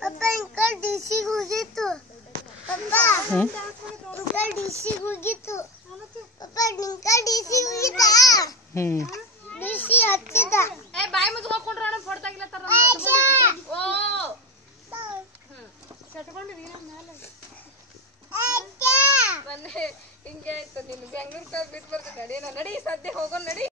Papa, engkau DC gitu. Papa, engkau DC gitu. Papa, engkau DC gitu. DC ಹಚ್ಚಿದ. ಬಾಯಿ ಮುಚ್ಚಿಕೊಂಡು Rana photo ತೆಗಿಲತ್ತಾರ. ಓ ಕಟ್ಕೊಂಡಿರಿ ಮೇಲೆ. ಮೊನ್ನೆ ಹಿಂಗೆ ಆಯ್ತು. ನೀನು ಬೆಂಗಳೂರಿಗೆ ಬಿಟ್ಟು ಬರ್ತೀನಿ. ನಡಿ ಸದ್ಯ ಹೋಗೋಣ ನಡಿ.